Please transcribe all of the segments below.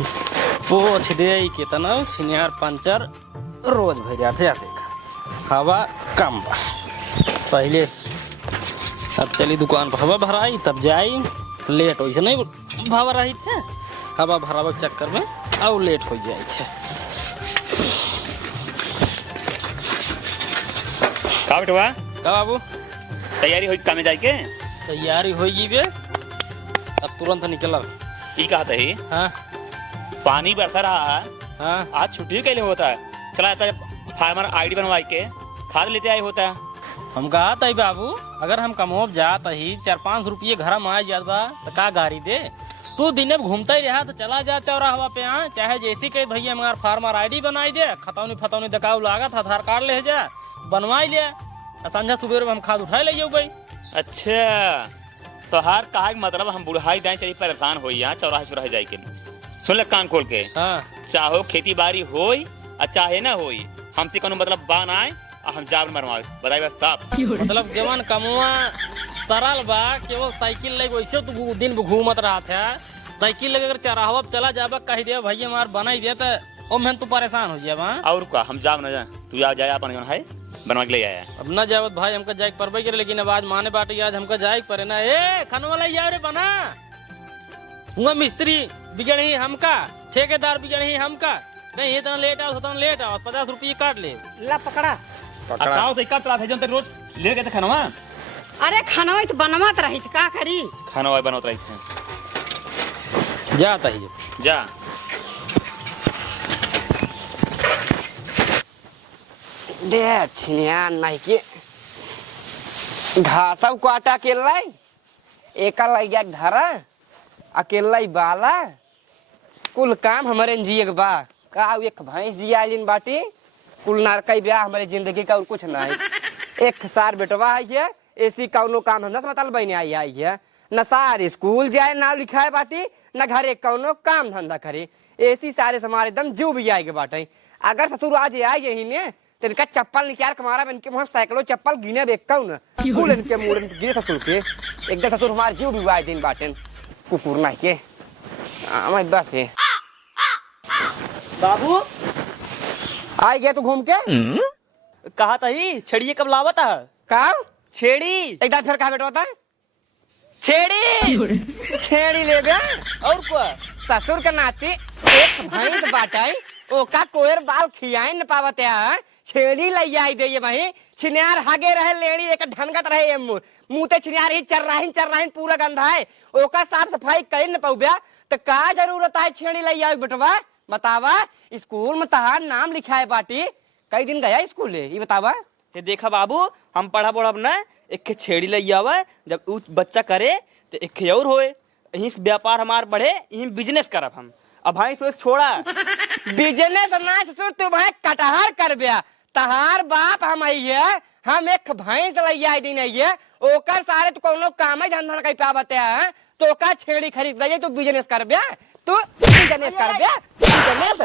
पोछ दे कितना छिनियार पंचर रोज भर जाते देखा हवा कम बा पहले। अब चली दुकान पर हवा भराई तब जाई लेट हो नहीं भरा रही थे हवा भरावे के चक्कर में और लेट हो जाए थे। का बेटवा का बाबू तैयारी हो कामे जाए के? तैयारी होगी बे अब तुरंत निकलब। ई कहत है हाँ पानी बरसा रहा है, हाँ आज छुट्टी कैले होता है, चला जाता है फार्मर आईडी बनवा के खाद लेते आए होता है। हम कहा था बाबू अगर हम कमोब जात ही 4-5 रुपये घर में आ जात बा तो का गाड़ी दे तू दिन में घूमता ही रहा तो चला जा चौराहा पे यहाँ चाहे जैसी कही भैया हमार फार्मर आईडी बनाई दे खतौनी फतौनी दकाऊ लागत आधार कार्ड ले जा बनवाई ले संझा सुबह में हम खाद उठाए ले भाई। अच्छा तो हर कहा मतलब हम बुढ़ाई दाएं चली परेशान हो यहाँ चौराहे चौराहे जाए के सुन ले कान खोल के। हाँ चाहो खेती बाड़ी होई और चाहे ना होई हमसे कोनो मतलब बान आए और हम जाब मरवाए बताई बस साहब। मतलब जवान कमुआ सरल बा केवल साइकिल ले वैसे तो दिन घूमत रहा था साइकिल लेकर चौराहा चला जाबा कह दे भैया हमार बनाई दे तो ओमें तू परेशान हो जाए। और का हम जाब न जा तू जा जाए अपन जौन है बनवा के ले आया। अब न जावत भाई हमका जाए परबे करे लेकिन अब आज माने बाटे आज हमका जाए पड़े ना ए खाने वाला यार रे बना हुआ मिस्त्री बिगड़ी हमका ठेकेदार बिगड़ी हमका कहीं इतना लेट आओ 50 रुपये काट ले ला पकड़ा। अकाउ तो इक्का तरह है जौन रोज ले के खानवा। अरे खानवा तो बनवात रही का करी खानवा बनवत रही थे जाता ही जा दे छिनिया नहीं के घासव को आटा अकेला एक लग गया धरा अकेला बाला कुल काम हमारे जिए के बा का एक भैंस जिया बाटी कुल नारकई ब्याह हमारे जिंदगी का और कुछ नहीं। एक सार बेटवा है ये ऐसी कौनो काम धंधा से मतलब बहने आई है न सार स्कूल जाए ना लिखाए बाटी न घरे कौनो काम धंधा करे ऐसी सारे हमारे एकदम जीव भी आएगे बाटे। अगर ससुर आज आए यही ने तो इनका चप्पल निकाल के मारा इनके मुँह साइकिलों चप्पल गिने देखता हूँ ना कुल इनके मुड़ गिरे ससुर के एकदम ससुर हमारे जीव भी आए दिन बाटे कुकुर ना के बस है। बाबू आई गया तू घूम के कहा था ही छड़िए कब लावत है का छेड़ी एक बार फिर कहा बेटा होता है छेड़ी छेड़ी ले गया और क्या ससुर के नाती एक भैंस बाटाई ओका कोयर बाल खियाए न पावते है छेड़ी ले आई दे ये भाई छिनार हागे रहे लेड़ी एक ढंगत रहे मुंह ते छिनार ही चर रही पूरा गंधा है ओका साफ सफाई कर न पाउबा तो का जरूरत है छेड़ी ले आई बेटवा बतावा स्कूल में तहार नाम लिखाए बाटी कई दिन गया स्कूल ये बतावा। ये देखा बाबू हम पढ़ा ना एक छेड़ी ले आवा जब उ बच्चा करे तो एक और होए यहीं से व्यापार हमार बढ़े यहीं बिजनेस करब हम। अब भाई तो छोड़ा बिजनेस ना ससुर तू भाई कटहर कर बिया तहार बाप हम है हम एक भैंस ले आई दिन है ओकर सारे तो कोनो काम ही धंधा कहीं पावते है तो का छेड़ी खरीद दे तू बिजनेस कर बिया तू बिजनेस कर बिया बिजनेस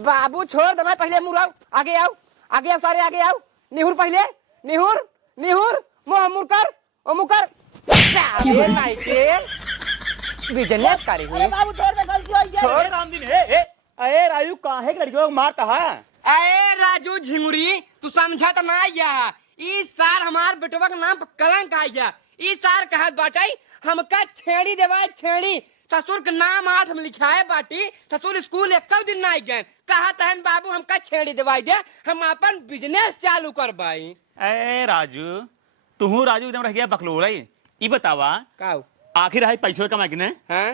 बाबू छोड़ दे पहले मुराओ आगे आओ सारे आगे आओ निहुर पहले निहुर निहुर मुंह मुर कर ओ मुकर चाहे नहीं के बिजनेस करी बाबू छोड़ दे गलती हो गई छोड़ रामदीन हे अरे राजू काहे लड़कियों को मारता है। अरे राजू झिंगुरी तू समझा तो ना आया इस सार हमार बेटवा के नाम पर कलंक आया इस सार कहत बाटाई हमका छेड़ी देवाए छेड़ी ससुर के नाम 8 में लिखाए बाटी ससुर स्कूल एक दिन ना गए कहा तहन बाबू हमका छेड़ी देवाई दे हम अपन बिजनेस चालू करवाई। ए राजू तू राजू एकदम रह गया बकलोड़ा ये बतावा काऊ आखिर है पैसों कमा के ने हां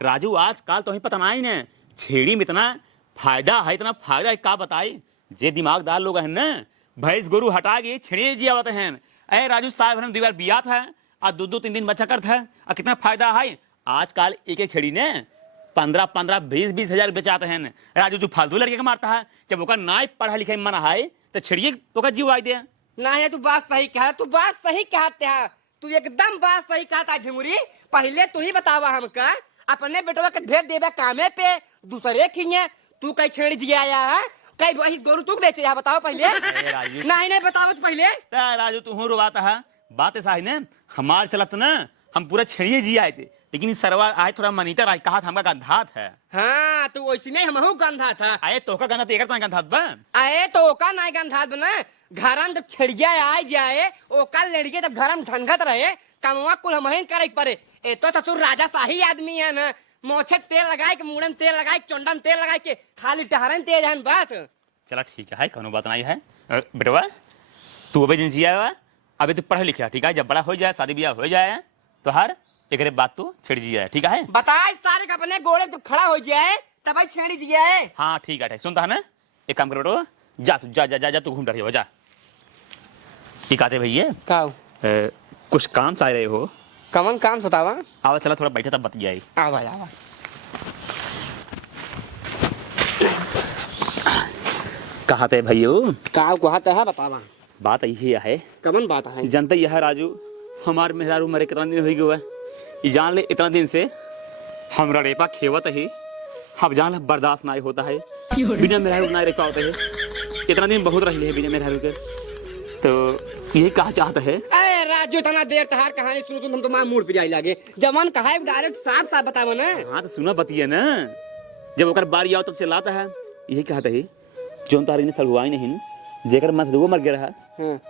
राजू आजकल तो ही पता नहीं ने छेड़ी में इतना फायदा है का बताई जे दिमागदार लोग है ना भैंस गोरू हटा के छेड़ी जी आवत हैं। ए राजू साहब हम 2 बार बिया था और 2-3 दिन बच्चा करता है और कितना फायदा है आजकल एक छेड़ी ने 15-20 हजार बेचाते हैं। राजू तू फालतू लड़के के मारता है जब ओका नाई पढ़ा लिखा मना है तो छेड़िए ओका जीव आई दे ना है तू बात सही कहते है तू एकदम बात सही कहता झिंगुरी पहले तू ही बतावा हमका अपने बेटवा के भेज देबे कामे पे दूसरे खिए तू कई छेड़ी जी आया है कई वही गोरू तू बेचे या बताओ पहले नहीं बताओ पहले राजू तू रोवाता है बात ऐसा है ना हमार चलत ना हम पूरा छेड़िए जी आए थे लेकिन इस सरवा आज थोड़ा मनीटर आज कहा था हमका गंधात है। हाँ तो वैसे नहीं हमहू गंधा था। आए तोहका गंधा तो एकर तना गंधात बा। आए तो ओका नहीं गंधा बना घरम जब छेड़िया आ जाए ओका लड़के जब घरम ठनखत रहे कमवा कुल हमहिन करे पड़े। ए तो ससुर राजा शाही आदमी है ना, मोछे तेल लगाए के मुड़न तेल लगाए के चोंडन तेल लगाए के खाली टहरन तेज है बस। चला ठीक है कोनो बात नहीं है। बेटवा तू अभी दिन जिया हुआ, अभी तो पढ़ लिखा ठीक है, जब बड़ा हो जाए शादी ब्याह हो जाए तो हर एक बात तो छेड़ जिया ठीक है। बताए सारे का अपने गोड़े जब खड़ा हो जाए तब छेड़ी दिया है। हाँ ठीक है सुनता है ना, एक काम करो बेटो जा तू जा जा जा, जा तू घूम रही हो जा। ठीक आते भैया कुछ काम से आ रहे हो? कमन काम बतावा। आवा चला थोड़ा बैठे तब बतियाई। आवा आवा कहा थे भैया का कहते है बतावा। बात यही है कमन बात है जनता यह राजू हमार मेहरारू मरे कितना दिन हो गया है, ये जान ले इतना दिन से हमरा रेपा खेवत है, अब जान ले बर्दाश्त नहीं होता है, बिना मेहरारू नहीं रह पाते है, इतना दिन बहुत रह है बिना मेहरारू के। तो यही कहा चाहता है। अरे राजू इतना देर तहार कहानी सुन सुन हम तो मां मूड पे जाई लागे। जमन कहा है डायरेक्ट साफ साफ बतावा ना। हाँ तो सुना बतिया ना, जब ओकर बारी आओ तब चिल्लाता है। यही कहता है जोन तारी ने सलहुआई नहीं जेकर मत दो मर गया रहा। हाँ।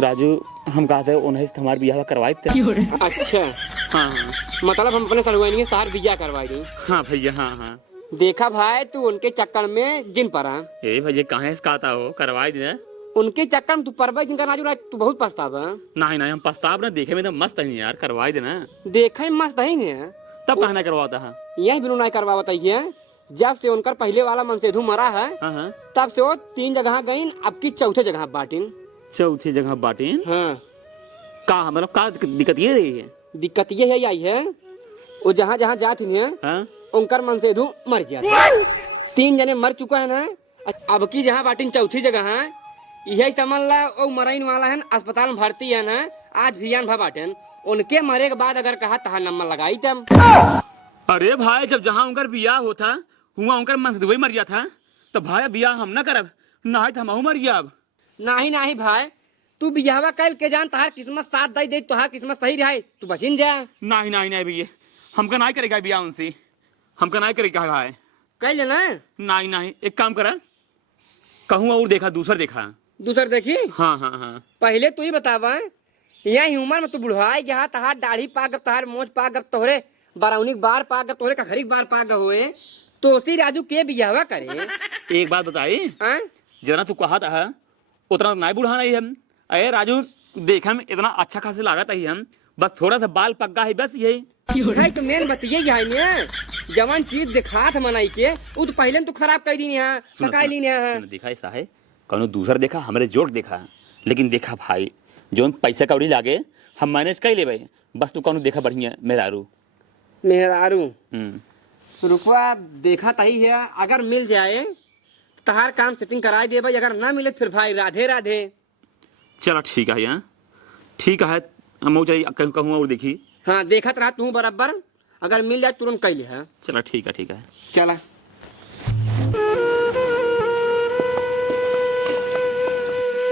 राजू हम कहते हैं उन्हें हमारे बियाह करवाए थे। अच्छा हाँ हाँ मतलब हम अपने सलहुआई नहीं तार बिया करवाई दी। हाँ भैया हाँ हाँ देखा भाई तू उनके चक्कर में जिन पड़ा। ए भैया कहाँ से कहता हो करवाए दे। उनके चक्कर में तू परवा जिनका राजू राज तू बहुत पछतावा। नहीं नहीं हम पछताव ना, देखे में तो मस्त है यार, करवाए देना। देखे में मस्त है नहीं तब कहना करवाता है। यह भी नहीं करवा बताइए। जब से उनका पहले वाला मनसेधु मरा है हाँ तब से वो 3 जगह गई, अब की चौथे जगह बाटिन। चौथी जगह बाटिन हाँ का मतलब का दिक्कत ये रही है? दिक्कत ये है आई है वो जहाँ जहाँ जाती है हाँ? उनकर मनसेधु मर जाता। 3 जने मर चुका है ना, अब की जहाँ बाटिन चौथी जगह है यही समझ ला। वो मरइन वाला है अस्पताल में भर्ती है ना, आज भियान बाटन उनके मरे के बाद अगर कहा तहा नंबर लगाई तब। अरे भाई जब जहाँ उनका बियाह होता हुआ उनका मन से मर गया था तो भाई बियाह हम ना करब, ना तो हम मर जाब। नहीं नहीं भाई तू बियाहवा कल के जान तहार किस्मत साथ दई दे, तोहार किस्मत सही रहे तू बचिन जा। नहीं नहीं नहीं भैया हमका नहीं करेगा बियाह उनसे, हमका नहीं करेगा भाई। कह लेना नहीं नहीं एक काम करा कहूँ और देखा दूसर देखा। दूसर देखी। हाँ हाँ हाँ पहले तू ही बतावा यहाँ उम्र में तू बुढ़वाई गया तहार दाढ़ी पाक गब तहार मोछ पाक गब तोहरे बरौनी बार पाक गब तोहरे कखरी बार पाक गब होए तो उसी राजू के बियाहवा करे। एक बात बताई हाँ? जना तू कहा था उतना नहीं बुढ़ाना ही हम। अरे राजू देखा में इतना अच्छा खासा लागत है हम, बस थोड़ा सा बाल पक्का है बस यही। है तो मेन बतिये है ने जवान चीज दिखा था मनाई के वो तो पहले तो खराब कर दी यहाँ पकाई ली यहाँ। देखा ऐसा है कौनो दूसरा देखा हमारे जोड़ देखा, लेकिन देखा भाई जो पैसा कौड़ी लागे हम मैनेज कर ले भाई, बस तू कौनो देखा बढ़िया मेहरारू। रुकवा देखा तही है, अगर मिल जाए तहार काम सेटिंग कराई दे भाई, अगर ना मिले फिर भाई राधे राधे। चलो ठीक है यार ठीक है हम चाहिए कहूँ और देखी। हाँ देखत रहा तू बराबर, अगर मिल जाए तुरंत कह ले। चलो ठीक है चला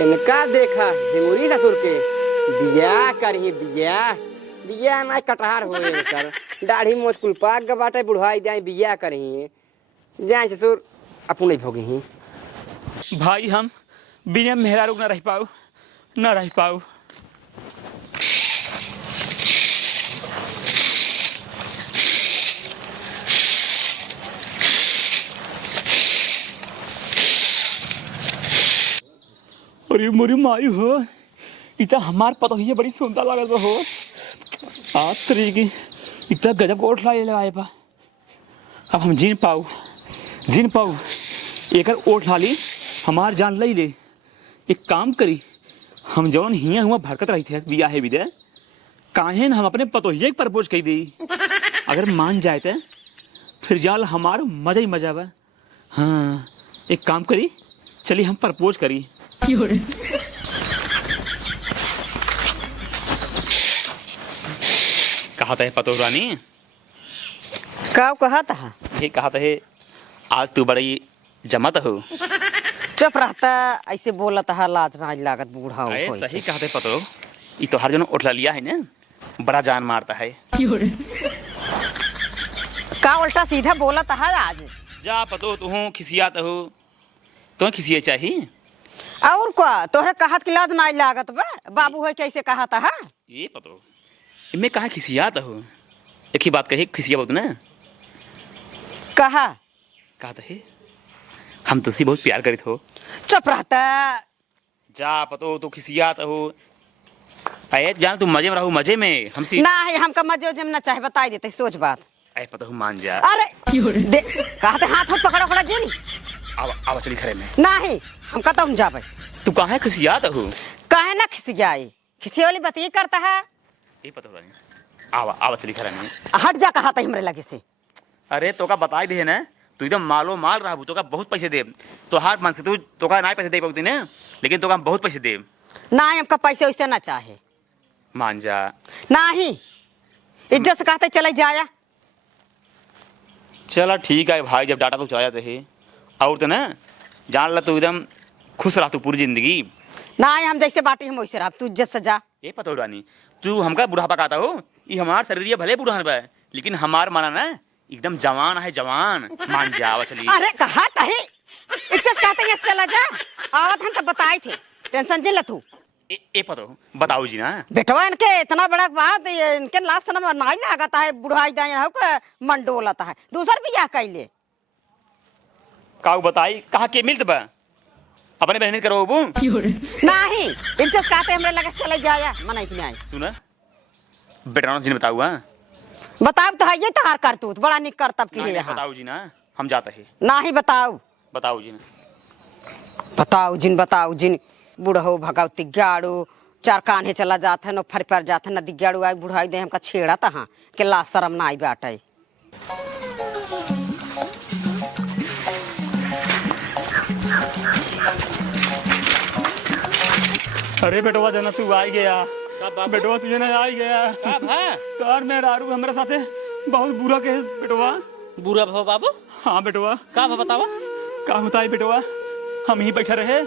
इनका देखा झिमुरी ससुर के बिया करही बिया ना कटहार हो कर दाढ़ी मोछ कुल पाक ग बाटे बुढ़ाई जाए बिया करही जाए ससुर अपने भोगे ही। भाई हम बिना मेहरारू न रह पाऊ। अरे मोरी माई हो इतना हमार पता ही बड़ी सुंदर लगा तो हो आज तरीके इतना गजब को ओठ ला आए पा। अब हम जीन पाऊ एक ओठ ला ली हमार जान ले ले। एक काम करी हम जौन हिया हुआ भरकत रही थे बिया है विदे काहे हम अपने पतोहिया के प्रपोज कर दी, अगर मान जाए तो फिर जाल हमार मजा ही मजा बा। हाँ एक काम करी चलिए हम प्रपोज करी। कहा था पतो रानी कब कहा था ये कहा था आज तू बड़ी जमत हो। चुप रहता ऐसे बोला था लाज ना लागत बूढ़ा हो। अरे सही कहते पतो ये तो हर जन उठला लिया है ना बड़ा जान मारता है। का उल्टा सीधा बोलत है आज। जा पतो तू खिसियात हो, तो खिसिए चाहिए। और क्या तोहरे कहत की लाज नहीं लागत बा, बाबू है कैसे कहता है। ये पतो इनमें कहा खिसियात हो, एक ही बात कही खिसिया बहुत ना। कहा कहता है हम तुझसे बहुत प्यार करित हो। चुप रहता। जा पतो तू खिसियात हो, अरे जान तू मजे में रहो, मजे में हमसे ना है हमका मजे उजे में ना चाहे, बताई देते सोच बात। अरे पतो मान जा। अरे कहते हाथ हाथ पकड़ा पकड़ा जी आवा चली घरे में। नहीं हमका तो हम जाबे। तू कहाँ खिसियात हो? कहे ना खिसियाई, खिसी वाली बात ये करता है। ये पता नहीं, आवा आवा चली घरे में। हट जा कहा था हमरे लगे से। अरे तो का बताई दे ना, तू एकदम मालो माल रहा, तो का बहुत पैसे दे, तो हार मान से तू तो का नहीं पैसे दे पाती ना, लेकिन तो का बहुत पैसे दे। ना हमका पैसे वैसे ना चाहे। मान जा। नहीं इज्जत से कहते चले जाया। चला ठीक है भाई, जब डाटा तो चला जाते है और तो ना जान ला तू एकदम खुश रहा तू पूरी जिंदगी। ना हम जैसे बाटी हम वैसे रह, तू इज्जत से जा। ये पता हो रानी, तू हमका बुढ़ापा कहता हो, ये हमार शरीर भले बुढ़ान बा, लेकिन हमार माना ना एकदम जवान है जवान। मान जा आवा चली। अरे कहा तही इज्जत कहते हैं चला जा। आवत हम तो बताए थे, टेंशन जिल तू। ए पता हो बताओ जी ना। बेटवा इनके इतना बड़ा बात, इनके लास्ट ना नहीं लगाता है, बुढ़ाई दाई मन डोलता है। दूसर भी यह कैले काऊ बताई कहा के मिलत बा, अपने बहन करो बू। नहीं इज्जत कहते हमरे लगे चले जाया, मनाई कि नहीं। सुना बेटा जी ने बताऊ। हाँ बताओ तो है ये तार करतूत बड़ा निक करतब की है यहाँ। बताओ जी ना, हम जाते हैं। नहीं बताओ। बताओ जी ना। बताओ जिन बुढ़ो भगवती गाड़ू चार कान्हे चला जाते हैं, नो फर पर जाते हैं, नदी गाड़ू आई बुढ़ाई दे हमका छेड़ा तहाँ के ला शरम ना आई बाटे। अरे बेटवा जना तू आ गया, बेटवा तुझे ना आ गया। तो यार मैं रारू हमारे साथे बहुत बुरा केस बेटवा। बुरा भव बाबू। हाँ बेटवा। का भव बतावा। का बताई बेटवा, हम ही बैठे रहे,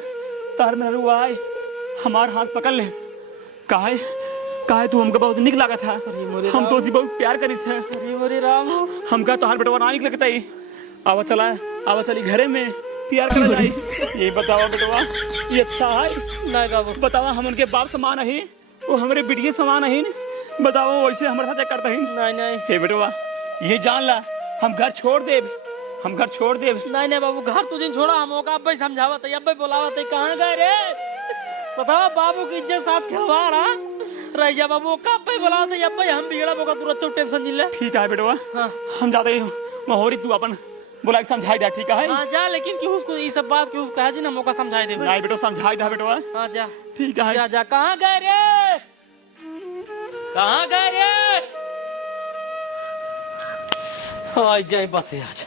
तार में रू आए हमार हाथ पकड़ ले। काहे काहे तू हमका बहुत निक लगा था, हम तो उसी बहुत प्यार करी थे। अरे राम हमका तोहार बेटवा ना निक लगता ही। आवा चला आवा चली घरे में प्यार कर लाई। ये बतावा बेटवा ये अच्छा है? नहीं बाबू। बतावा हम उनके बाप समान है, वो हमारे बिटिया समान है। बतावा वैसे हमारे साथ करता है। नहीं हे बेटवा ये जान ला, हम घर छोड़ दे, हम घर छोड़ दे। नहीं बाबू, घर तुझे छोड़ा, हम ओका भाई समझावत है, अब बोलावत है, कहाँ गए रे? बतावा बाबू की इज्जत साथ खिलवाड़ा रह जा बाबू, ओका भाई बोलावत है, अब हम बिगड़ा बोका तुरंत टेंशन नहीं ले। ठीक है बेटवा। हाँ हम जाते हैं, मोहरी तू अपन बोला समझाई दे। ठीक है हाँ जा, लेकिन कि उसको ये सब बात कि उसको है जी ना मौका समझाई दे। नहीं बेटो समझाई दे बेटवा। हाँ जा ठीक है। जा कहाँ गए रे, कहाँ गए रे? हाँ जय बस आज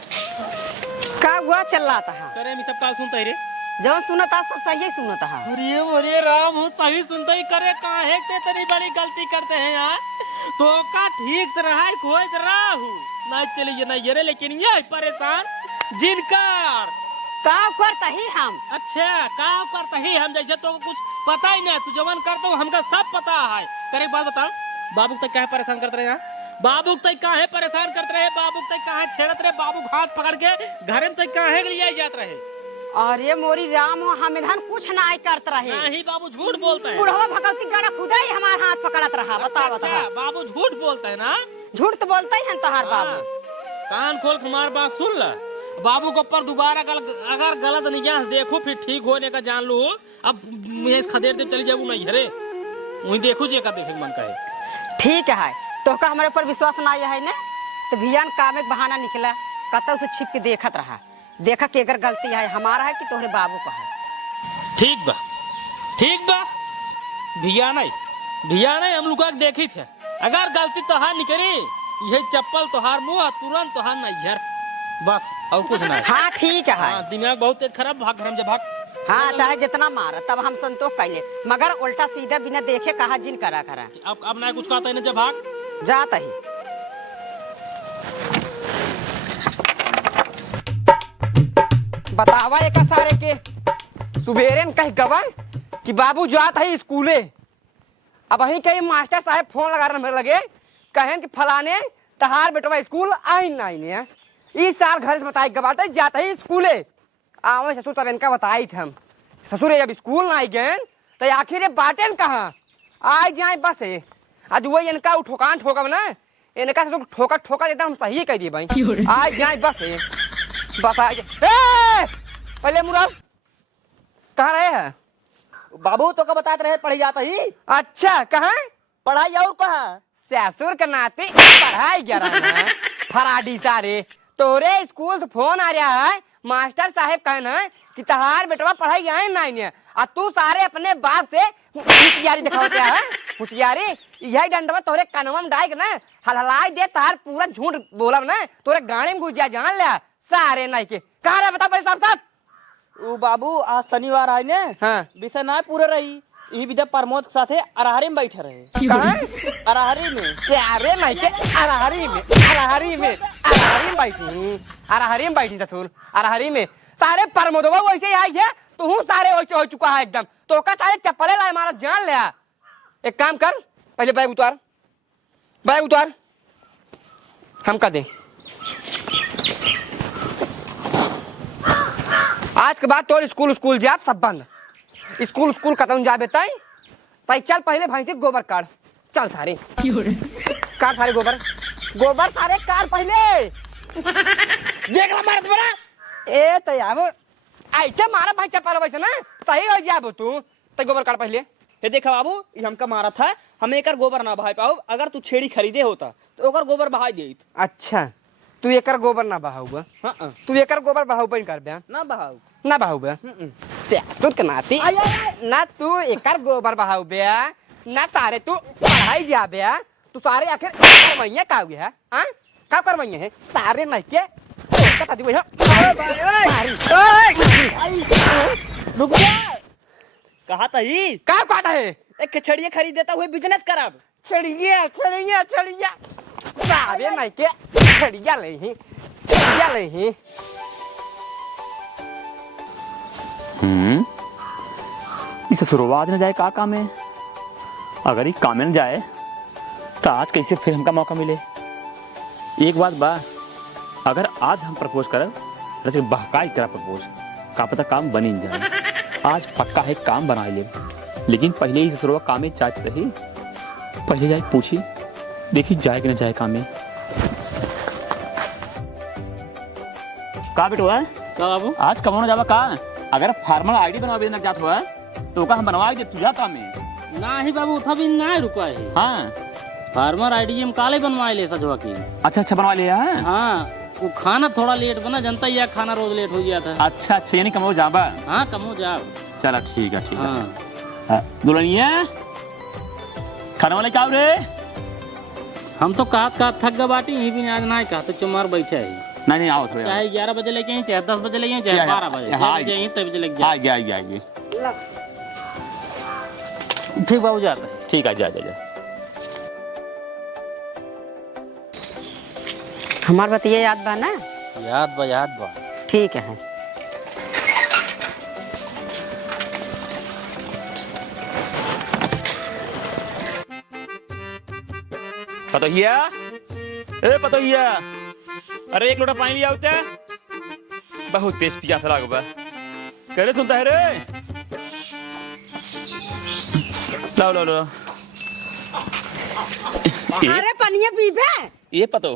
का हुआ चल रहा था। करे मैं सब काल सुनता ही रे, जो सुनता सब सही सुनता है। अरे राम हो, सही सुनते ही करे, काहे ते तेरी बड़ी गलती करते हैं यार। तो का ठीक से रहा खोज रहा हूँ, नहीं चलिए नहीं ये रे, लेकिन ये परेशान जिनकार का करता ही हम। अच्छा का करता ही हम, जैसे तो कुछ पता ही नहीं, तू जवान करता हूँ हमका सब पता है। करे एक बात बताओ, बाबू तक क्या परेशान करते रहे? बाबू तक काहे परेशान करते रहे? बाबू तक काहे छेड़त रहे? बाबू हाथ पकड़ के घर में तक काहे लिए जात रहे? अरे मोरी राम हो, हम इधर कुछ ना करत रहे। नहीं बाबू झूठ बोलता है। बुढ़वा भगवती गाड़ा खुदा ही हमार हाथ पकड़त रहा। बताओ अच्छा, बाबू झूठ बोलता है ना? झूठ तो बोलता ही है तोहार बाबू। कान खोल के हमारी बात सुन ल। बाबू के ऊपर दोबारा अगर गलत निगाह देखो फिर ठीक होने का जान लो। अब मैं खदेड़ दे चली जाऊँ नहीं घरे, वही देखो जे का देखे मन कहे। ठीक है, तो का हमारे ऊपर विश्वास ना है ना, तो भियान काम एक बहाना निकला, कहता उसे छिप के देखत रहा, देखा कि अगर गलती है हमारा है कि तोहरे बाबू का है। ठीक बा भिया नहीं हम लोग देखी थे, अगर गलती तोहार निकली यही चप्पल तोहार मुँह तुरंत तोहार नहीं झर, बस और कुछ नहीं। हाँ ठीक है। हाँ, दिमाग बहुत तेज खराब, भाग घर में जा भाग। हाँ चाहे जितना मारा तब हम संतोष कैले, मगर उल्टा सीधा बिना देखे कहा जिन करा। अब नहीं कुछ कहता है ना, जब भाग जाता ही। बतावा एक सारे के सुबेरे कह गवा कि बाबू जात है स्कूले। अब वही कहीं मास्टर साहब फोन लगा रहे लगे, कहें कि फलाने तहार बेटवा स्कूल आई नहीं ने इस साल घर से बताई गबाटे जाता ही स्कूले आवे ससुर तब इनका बताई थे हम ससुर जब स्कूल ना आई गए तो आखिर बाटेन कहाँ आज जाए बस है आज वही इनका ठोकान ठोकब ना इनका से ठोका ठोका देता हम सही कह दिए भाई आज जाए बस है बस आ पहले मुराद कहाँ रहे हैं बाबू तो का बताते रहे पढ़ी जाता ही अच्छा कहाँ पढ़ाई और कहाँ ससुर के नाते पढ़ाई जा रहा है फराडी सारे तोरे स्कूल से फोन आ रहा है मास्टर साहब कहना है कि तहार बेटवा पढ़ाई आए नहीं है और तू सारे अपने बाप से होशियारी दिखाते है होशियारी यही डंडवा तोरे कनवा में डाल ना हलहलाई दे तहार पूरा झूठ बोलब ना तोरे गाड़ी में घुस जा जान ले सारे नहीं के कहाँ रहे बता भाई साहब ओ बाबू आज शनिवार आए ने हाँ विषय ना पूरे रही ई विद्या प्रमोद के साथे अरहरी में बैठे रहे कहाँ अरहरी में सारे नहीं के अरहरी में बैठी ससुर अरहरी में सारे प्रमोदवा वैसे आई है तू सारे वैसे हो चुका है एकदम तो का सारे चप्पले लाए मारा जान ले एक काम कर पहले बैग उतार हम का दे आज के बाद तो स्कूल जा सब बंद स्कूल खत्म जा बेटा तई चल पहले भैंसी गोबर काट चल थारे काट थारे गोबर थारे कार पहले देख ला मारत बड़ा ए तई अब ऐसे मारा भाई चप्पल वैसे ना सही हो जाबो तू तई गोबर काट पहले हे देखा बाबू ये हमका मारा था हम एकर गोबर ना बहाई पाओ अगर तू छेड़ी खरीदे होता तो ओकर गोबर बहाई दे अच्छा तू एकर गोबर ना बहाऊबा हाँ तू एकर गोबर बहाऊबा कर बे ना बहाऊ ना बहाऊबा ससुर के नाती ना तू एकर गोबर बहाऊबे ना सारे तू पढ़ाई जाबे तू सारे आखिर करवैया का हुए है हां का करवैया है सारे नहीं के कता दी है रुक जा कहा था ही का कहता है एक छड़िए खरीद देता हुए बिजनेस करब छड़िया सारे नहीं के छड़िया ले ही इसे शुरुआत में जाए का काम है अगर ये काम में जाए तो आज कैसे फिर हमका मौका मिले एक बात बा अगर आज हम प्रपोज करब तो बहकाई करा प्रपोज का पता काम बनी जाए आज पक्का है काम बना ले लेकिन पहले ही शुरुआत काम में चाच सही पहले जाए पूछी देखी जाए कि ना जाए काम में का बेटो है का बाबू आज कमाने जावा का अगर फार्मर आईडी बनवा देना चाहत हुआ तो का हम बनवा दे तुझा काम में ना ही बाबू उठा भी ना रुका है हाँ फार्मर आईडी हम काले बनवाए ले सजवा की अच्छा बनवा लिया है हाँ वो खाना थोड़ा लेट बना जनता या खाना रोज लेट हो गया था अच्छा यानी कमो जाबा हाँ कमो जाओ चला ठीक है हाँ दुल्हनिया खाना वाले क्या रे हम तो कहत थक गए बाटी यही भी आज ना कहते चुमार बैठे है नहीं आओ थोड़ा चाहे 11 बजे लेके आई चाहे 10 बजे लेके आई चाहे 12 बजे जाइए तब बजे लेके आ गया ठीक बाबू जाता है ठीक है जा हमार बतिया याद बा ना याद बा ठीक है पतोहिया अरे एक लोटा पानी लिया होता बहुत तेज प्यास लागबा करे सुनता है रे लो अरे पनिया पीबे ये पतो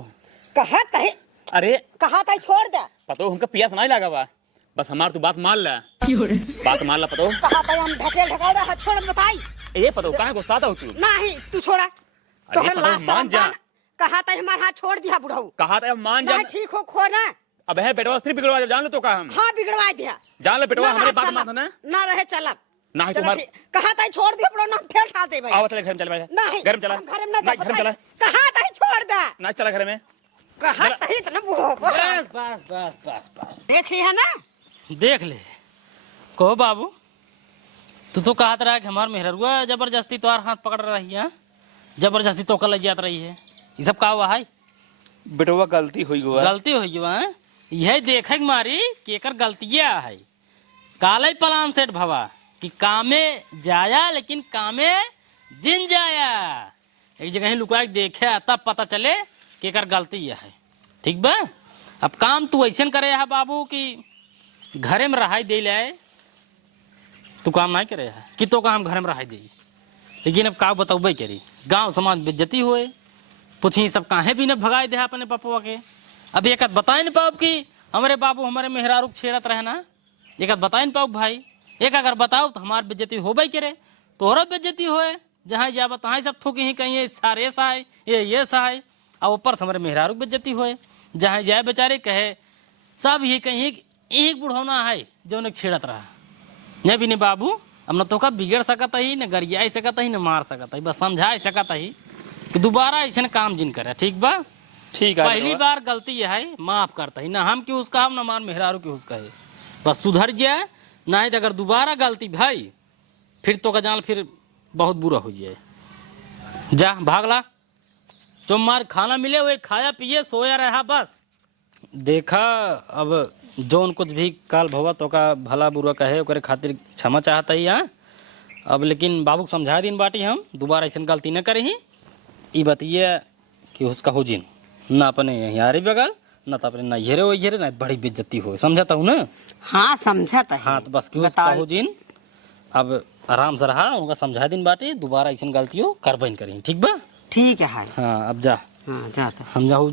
कहत है अरे कहत है छोड़ दे पतो हमका प्यास नहीं लगा बा बस हमार तू बात मान ला पतो कहत है हम ढका दे हाथ छोड़ बताई ये पतो काहे गुस्सा था तू नहीं तू छोड़ा अरे पतो मान जा कहत है हमार हाथ छोड़ दिया बुढ़ऊ कहा था मान जा ठीक हो खो ना अब है बेटवा फिर बिगड़वा जान लो तो का हम हाँ बिगड़वा दिया जान लो बेटवा हमारे बात मान ना ना रहे चलब ना है तुम्हार कहत है छोड़ दिया बुढ़ऊ ना फेल खा दे भाई आओ चले घर में चल भाई नहीं घर में चला घर में ना घर में चला कहत है छोड़ दे ना चला घर में कहत है इतना बुढ़ऊ बस देख लिया ना देख ले कहो बाबू तू तो कहत रहा कि हमार मेहरुआ जबरदस्ती तोहार हाथ पकड़ रही है जबरदस्ती तो कल जात रही है ये सब का हुआ है बेटवा गलती हुई हुआ गलती हो गई यही देखे मारी कि एकर गलतिया है काले पलान सेठ भवा कि कामे जाया लेकिन कामे जिन जाया एक जगह ही लुका के देखे तब पता चले कि एकर गलती यह है, ठीक बा। अब काम तू ऐसा करे है बाबू कि घरे में रहाई दे ले, तू काम नहीं करे है कि तो काम घर में रहाई दे। लेकिन अब का बताऊबे करी, गांव समाज बेइज्जती होए, पूछी सब काहे भी न भगाए दे अपने पपुआ के। अब एक बताए न पाओ कि हमारे बाबू हमारे मेहरारू छेड़त रहे ना, एक बताए न पाओ भाई। एक अगर बताओ तो हमार बेइज्जती होबे करे, तोहरा बेइज्जती होए, जहाँ जाब तहाँ सब थूक ही कहीं सारे सहाय ये सहाय, और ऊपर से हमारे मेहरारू बेइज्जती होए, जहाँ जाए बेचारे कहे सब ही कहीं एक बुढ़ौना है जो उन्हें छेड़त रहा। नहीं भी नहीं बाबू, अब न तो का बिगड़ सकता ही, न गरिया सकता ही, न मार सकता ही, बस समझा सकता ही कि दोबारा ऐसा काम जिन करे, ठीक बा। ठीक है पहली बार गलती यह है, माफ करता ही ना, हम क्यों उसका हम, न मार मेहरारू क्यों उसका है, बस सुधर जाए। नहीं तो अगर दोबारा गलती भाई फिर तो का जान फिर बहुत बुरा हो जाए। जा भागला, जो मार खाना मिले हुए खाया पिए सोया रहा बस। देखा अब जोन कुछ भी काल भवा तो का भला बुरा कहे ओकरे खातिर क्षमा चाहता ही यहाँ। अब लेकिन बाबू समझा दिन बाटी हम दोबारा ऐसा गलती न करी। ई बतिए कि उसका हो जिन ना अपने यहाँ बगल ना तो अपने ना घेरे हो घेरे ना बड़ी बेइज्जती हो, समझाता हूँ ना। हाँ समझत है। हाँ तो बस क्यों उसका हो जिन, अब आराम से रहा, उनका समझा दिन बाटी दोबारा ऐसा गलतियों करबन करी, ठीक बा। ठीक है। हाँ अब जा, हाँ जाता। हम जाऊ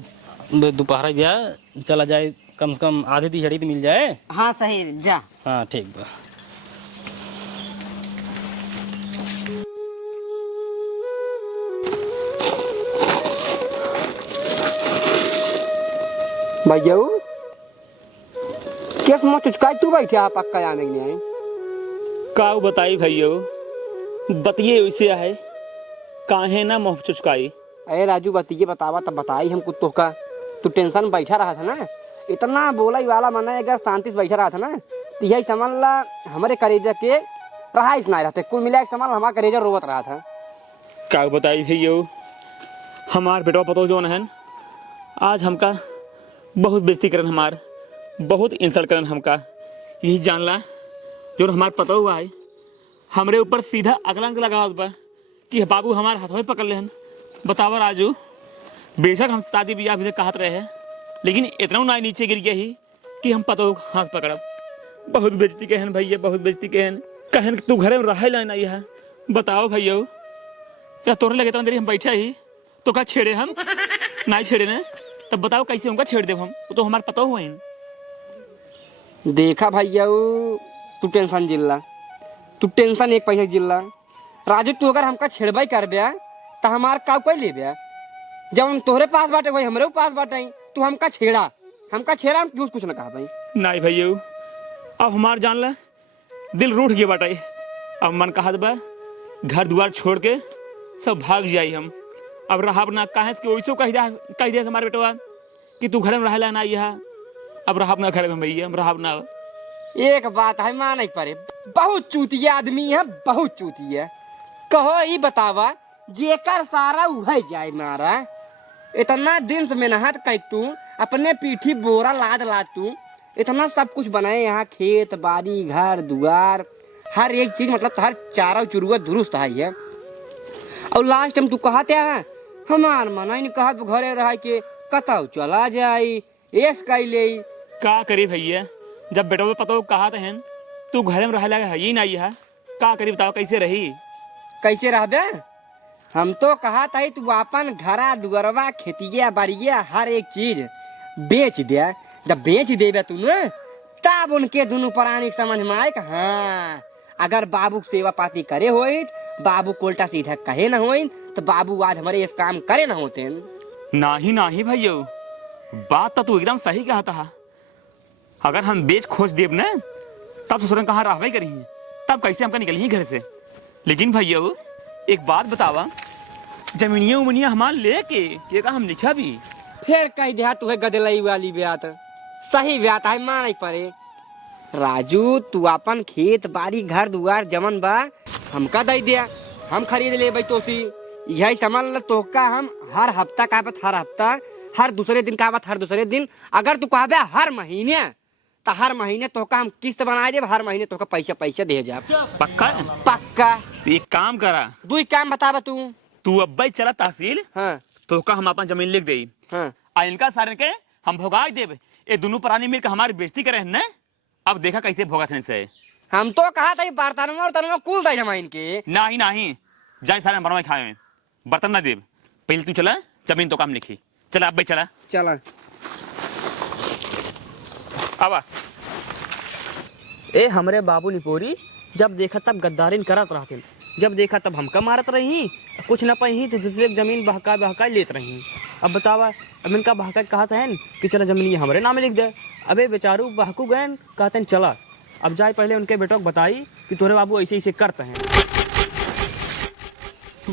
दोपहर ब्याह चला जाए, कम से कम आधी दिहाड़ी तो मिल जाए। हाँ सही जा। हाँ ठीक बा। भैया केस मत चुचकाई, तू बैठे आप पक्का आने नहीं आई। का बताई भैया, बतिए वैसे है, काहे ना मोह चुचकाई। अरे राजू बतिए बतावा तब बताई हमको तो का, तू टेंशन में बैठा रहा था ना, इतना बोला वाला मना अगर शांति से बैठा रहा था ना तो यही समझ ला हमारे करेजा के रहा इतना रहते, कुल मिला समझ हमारा करेजा रोवत रहा था। का बताई भैया, हमार बेटवा पतो जो है आज हमका बहुत बेइज्जती करन, हमार बहुत इंसल्ट करन हमका। यही जानला जो हमार पता हुआ है हमरे ऊपर सीधा अकलंक लगा बा कि बाबू हमारे हाथों पकड़ ले। बतावा राजू, बेशक हम शादी ब्याह भी कहत रहे हैं, लेकिन इतना ना नीचे गिर गया ही कि हम पतो हाथ पकड़ब। बहुत बेइज्जती कहन भैया, बहुत बेइज्जती कहन तू घरे में रहे ला नहीं है। बताओ भैया, या तोरे लगे इतना देरी हम बैठे ही तो का छेड़े हम नहीं छेड़े ना, तब बताओ कैसे उनका छेड़ दे हम, वो तो हमारे पता हुआ है। देखा भैया तू टेंशन जिल्ला, तू टेंशन एक पैसा जिल्ला। राजू तू अगर हमका छेड़बाई कर बिया तो हमार का कोई ले बिया, जब हम तोहरे पास बाटे भाई हमरे पास बाटे, तू हमका छेड़ा हम क्यों कुछ ना कहा भाई। नहीं भैया, अब हमार जान ला दिल रूठ गया बाटाई, अब मन कहा बा घर द्वार छोड़ के सब भाग जाई हम। अब रहा ना कहे कि वैसो कह दिया हमारे बेटवा कि तू घर में रह ना यहाँ, अब रहा ना घर में भैया, हम रहा ना। एक बात है माने पड़े, बहुत चूतिया आदमी है, बहुत चूतिया। कहो ही बतावा जेकर सारा उह जाए मारा, इतना दिन से मेहनत कर तू अपने पीठी बोरा लाद तू इतना सब कुछ बनाए, यहाँ खेत बाड़ी घर दुआर हर एक चीज, मतलब हर चारों चुरुआ दुरुस्त है। और लास्ट टाइम तू कहते हैं हमार मना नहीं कहत घरे रह के कतौ चला जाई ऐस कैले। का करी भैया, जब बेटा पता कहा हैं तू घर में रह लगा है ही नहीं है, का करी बताओ कैसे रही। कैसे रहबे, हम तो कहा था तू अपन घरा दुअरवा खेतिया बाड़िया हर एक चीज बेच दे, जब बेच देबे तू न तब उनके दोनों प्राणी समझ में आए। हाँ अगर बाबू सेवा पाती करे होई, बाबू कोल्टा सीधा कहे न होई तो बाबू आज हमारे इस काम करे न होते। नहीं नहीं भैया, बात तो तू एकदम सही कहा था। अगर हम बेच खोज देब न तब ससुरन कहाँ रहबे करी, तब कैसे हमका निकली घर से। लेकिन भैया एक बात बतावा, जमीनिया उमनिया हमार लेके का हम लिखा भी फिर कह दिया तुम्हें गदलई वाली बात, सही बात है माने पड़े। राजू तू अपन खेत बाड़ी घर दुआर जमन बा हमका दे दिया, हम खरीद ले भाई तोसी, यही समझ ल तोका हम हर हफ्ता का बात, हर हफ्ता हर दूसरे दिन का बात, हर दूसरे दिन अगर तू कहबे हर महीने तो हर महीने तोका हम किस्त बना दे, हर महीने तोका पैसा दे जा। पक्का पक्का। तो एक काम करा, दू काम बतावा तू तू अब चला तहसील, हाँ तो का हम अपन जमीन लिख दे, हाँ। आ इनका सारे के हम भोगा देब। ये दोनों प्राणी मिलकर हमारी बेइज्जती करे हैं ना। अब देखा कैसे भोगा थे से। हम तो कहा था बर्तनवा उर्तनवा कुल दे जमा इनके। नहीं जाए सारे बनवा खाए बर्तन ना देब। पहले तू चला जमीन तो काम लिखी। चला अब भाई चला चला आवा। ए हमरे बाबू निपोरी जब देखा तब गद्दारीन करत रहते, जब देखा तब हमका मारत रही, कुछ न पाई तो दूसरे की जमीन बहका लेत रही। अब बतावा, अब इनका बहका कहा था कि चला जमीन ये हमारे नाम लिख दे। अबे बेचारू बहकू गए, कहते हैं चला। अब जाए पहले उनके बेटों को बताई कि तोरे बाबू ऐसे ऐसे करते हैं।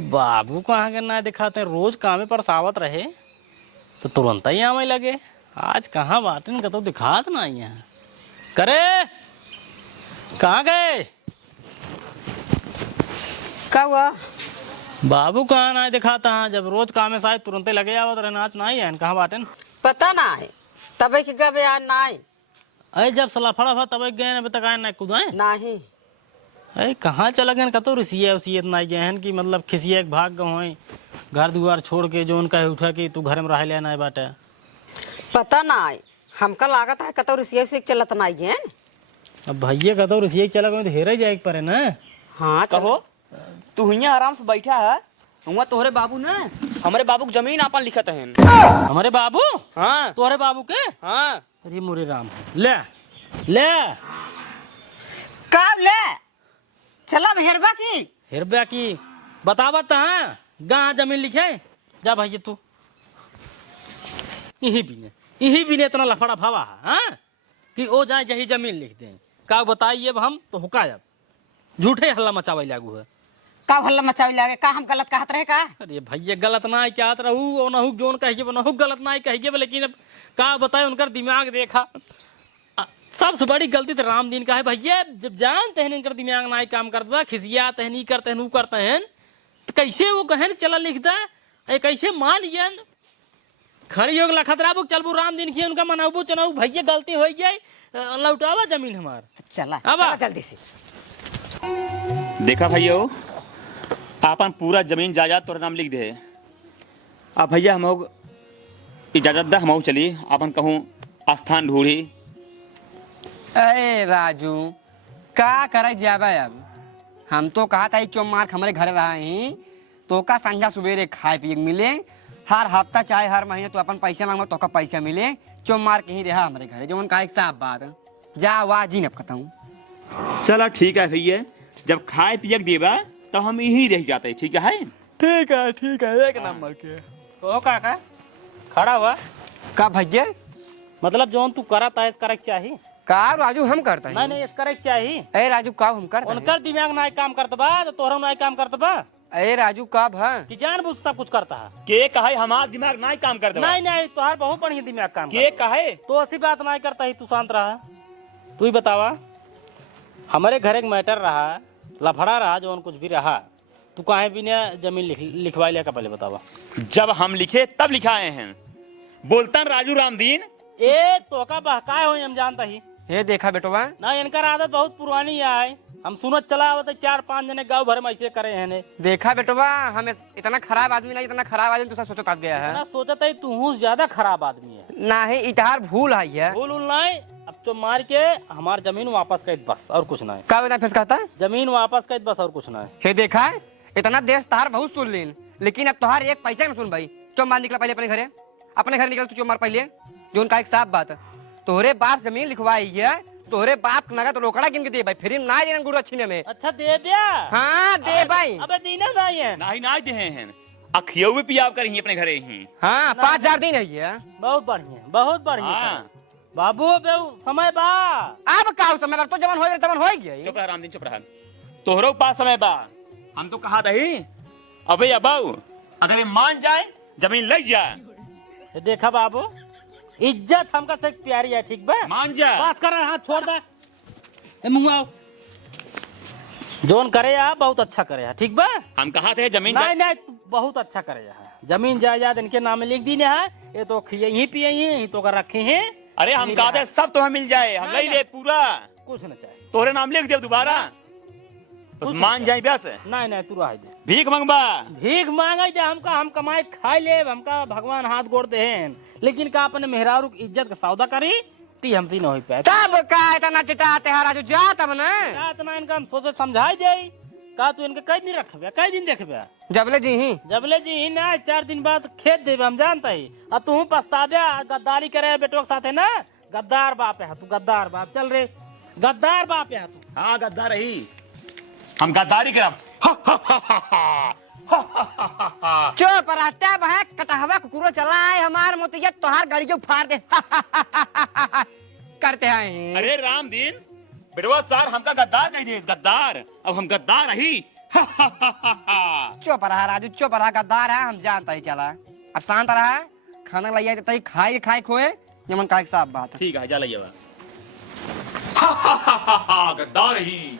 बाबू को आगे ना दिखाते, रोज कामे पर सावत रहे तो तुरंत ही आवे लगे। आज कहाँ बाटन का तो दिखात ना यहाँ करे। कहाँ गए का हुआ? बाबू? कहाँ ना दिखाता हाँ, जब रोज कामे शायद तुरंत लगे आवत रहे। नाच ना ही है कहाँ बाटन? पता ना है तबे के गबे आज ना आए। अरे जब सलाफड़ा भा तब गए अभी तक आए ना कुदाए। नहीं अरे कहाँ चला गए कतो रिसिया उसियत ना गए हैं कि मतलब खिसिया के भाग गए घर दुआर छोड़ के जो उनका उठा कि तू घर में रह ले ना बाटे। पता ना है, हमका लागत है कतो रिसिया से चलत ना है। अब भैया कतो रिसिया चला गए तो हेरे जाए के परे ना। हाँ कहो तू हुइया आराम से बैठा है, हुआ तोहरे बाबू ना हमारे बाबू की जमीन आपन लिखत है। हमारे बाबू? हाँ तोहरे बाबू के? हाँ। अरे मोरे राम, ले ले कब ले चला मेहरबा की हिरबा की बतावत हाँ गाँ जमीन लिखे जा भैया तू। यही भी ने इतना लफड़ा भावा है हाँ कि ओ जाए यही जमीन लिख दें। का बताइए अब हम तो हुका अब झूठे हल्ला मचावे लागू है। का हल्ला मचावे लागे? का हम गलत कहत रहे का? अरे भैया गलत ना है क्या रहू और नहुक जोन कहिए नहुक गलत ना है कहिए, लेकिन अब का बताए उनका दिमाग देखा। सबसे बड़ी गलती तो राम दिन का है भैया। जब जानते हैं इनका दिमाग ना काम करता, खिसियाते हैं नहीं करते हैं करते हैं तो कैसे वो कहें चला लिखता है, कैसे मान गया खड़ी हो गया खतरा बुक चलबू राम दिन की उनका मनाबू चनाऊ भैया गलती हो गई लौटावा जमीन हमार। चला अब चला जल्दी से। देखा भैया आपन पूरा जमीन जायदाद तोरे नाम लिख दे। अब भैया हम इजाजत दा हम चली अपन कहूँ स्थान ढूंढी। अरे राजू का करे जाबा अब? हम तो कहा था चो मार हमारे घर रहा ही तो का संझा सुबेरे खाए पिए मिले, हर हफ्ता चाहे हर महीने तो अपन पैसा मांगो तो का पैसा मिले। चो मार के ही रहा हमारे घर जो उनका एक साफ बात जा वाह जी न कहता। चला ठीक है भैया, जब खाए पिए देबा तो हम यही रह जाते। ठीक है ठीक है एक नंबर के। तो काका खड़ा हुआ का भैया मतलब जो तू करता है करे चाहिए का राजू हम करता है? नहीं इस करे चाहिए। अरे राजू का हम करता है? उनकर दिमाग ना काम करता बा तो तोहरा ना काम करता बा अरे राजू कब है कि जानबूझ सब कुछ करता है। के कहे हमारा दिमाग ना काम कर दे। नहीं तोहार बहुत बढ़िया दिमाग काम के कहे तो ऐसी बात नहीं करता ही। तू शांत रहा, तू ही बतावा। हमारे घर एक मैटर रहा लफड़ा रहा जो कुछ भी रहा, तू कहे भी ने जमीन लिखवा लिया का पहले बतावा। जब हम लिखे तब लिखाए हैं। बोलता राजू रामदीन ए तो का बहकाए हो हम जानता ही ये देखा बेटवा ना। इनका आदत बहुत पुरानी है, हम सुनत चला आवत 4-5 जने गाँव भर में ऐसे करे हैं। देखा बेटवा हमें इतना खराब आदमी नहीं, इतना खराब आदमी दूसरा सोचता गया है ना सोचता है तू ज्यादा खराब आदमी है। ना ही इतहार भूल है भूल नहीं, अब तो मार के हमार जमीन वापस कर बस और कुछ नहीं। का बिना फेस कहता जमीन वापस कर बस और कुछ नहीं। हे देखा है इतना देश तार बहुत सुन लीन, लेकिन अब तोहार एक पैसा न सुन भाई। चो मार निकला पहले अपने घर निकल तू चो मार पहले जो उनका एक साफ बात है। तोहरे बाप जमीन लिखवाई है, तोहरे बाप नगा तो रोकड़ा गिन के दे भाई, फिर ना देना गुरु अच्छी में। अच्छा दे दिया। हाँ दे भाई। अबे दीना नहीं है। नहीं ना दे हैं अखियो भी पियाव कर अपने घरे ही। हाँ 5000 दिन है। बहुत बढ़िया बहुत बढ़िया। हाँ। बाबू अब समय बा अब का समय तो जवन हो तवन हो गया। चुप रहा रामदीन चुप रहा। तोहरो पास समय बा, हम तो कहा दही अबे अबाऊ अगर ये मान जाए जमीन लग जाए। ये देखा बाबू इज्जत हमका से प्यारी है ठीक बा। मान जा बात कर हाथ छोड़ दे ए मुंगा जोन करे या बहुत अच्छा करे या ठीक बा। हम कहा थे जमीन नहीं तू बहुत अच्छा करे या जमीन जायदाद इनके नाम में लिख दी है। ये तो यही पिए यही तो कर रखे हैं। अरे हम कहा थे सब तुम्हें मिल जाए, हम ले ले पूरा कुछ न चाहिए। तोहरे नाम लिख दे दोबारा बस मान जाए। ब्यास नहीं तू रह दे भीख मंगबा। भीख मांगे जा हमका, हम कमाए खाई ले, हमका भगवान हाथ गोड़ते हैं, लेकिन का अपने मेहरारू की इज्जत का सौदा करी ती हमसे न हो पाए। तब का इतना चिटाते है राजू, जा तब ना। का इतना इनका हम सोचे समझाई जाई, का तू इनके कई दिन रखबे, कई दिन देखबे। जबले जी ही जबले जी ही ना 4 दिन बाद खेत देबे, हम जानता ही। अब तू पछताबे, गद्दारी करे बेटो के साथे ना, गद्दार बाप है तू, गद्दार बाप। चल रे, गद्दार बाप है तू। हाँ गद्दार रही, हम गद्दारी करब। चुप रहता है, कटहवा कुकुरो चलाए हमार मोतिया तोहार गाड़ी फाड़ दे। करते हैं। अरे राम दिन बेटवा सर हमका गद्दार कह दिए, गद्दार। अब हम गद्दार रही। चुप रहा राजू, चुप रहा, गद्दार है हम जानता ही चला। अब शांत रहा, खाना लइया तई खाई खाई खोए यमन का एक साफ बात है। ठीक है जा लिया गद्दार रही।